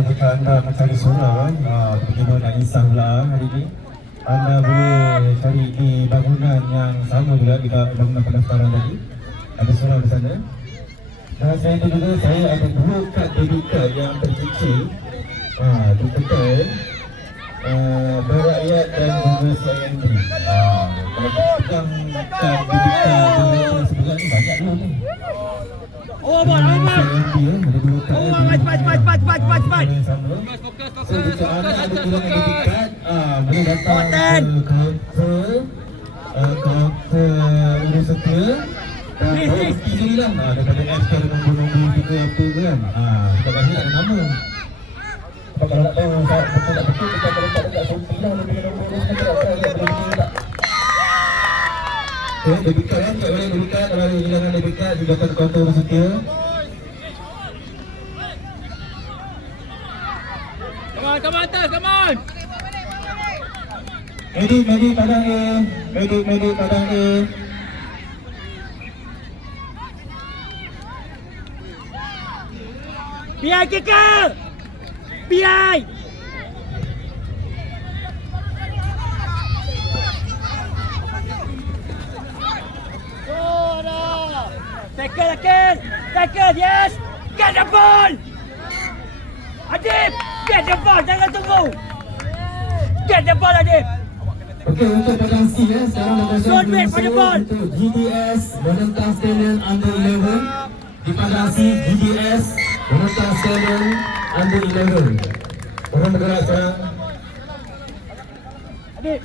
jika anda mencari surau, bagaimana nak insah pula hari ini, anda boleh cari di bangunan yang sama juga di bangunan pendaftaran tadi. Ada surau di sana. Dan selain itu juga saya ada 2 kad debit card yang tercicil, ditekan Berakyat dan juga CIMB. Kalau kita pegang kad debit card sebelah ni banyak dulu ni. Oh, abang. Cepat. So, jika anda ada kurang debit card, boleh datang ke kaunter urus setia dan bawa bukti sendiri lah. Daripada SK nombor-nombor kita apa kan. Sebab kat sini tak ada nama. Sebab kalau nak tahu betul tak betul, kita akan letak dekat Shopee lah lebih nombor urus setia. Boleh bukti tak? Okay, debit card kan? Cik boleh debit card. Kalau ada hilangan debit card, dia datang ke kaunter urus setia. Come on. Medik padang A. Medik padang A. PI kicker. PI. Oh no. Tackle, yes. Get the ball. Adib, get the ball, jangan tunggu. Get the ball, Adib. Okey, untuk padang C sekarang dah kosong. Don't wait for the ball. Untuk GDS Bonentang Stallion Under 11. Di padang C, GDS Bonentang Stallion Under 11. Orang bergerak sekarang. Adib.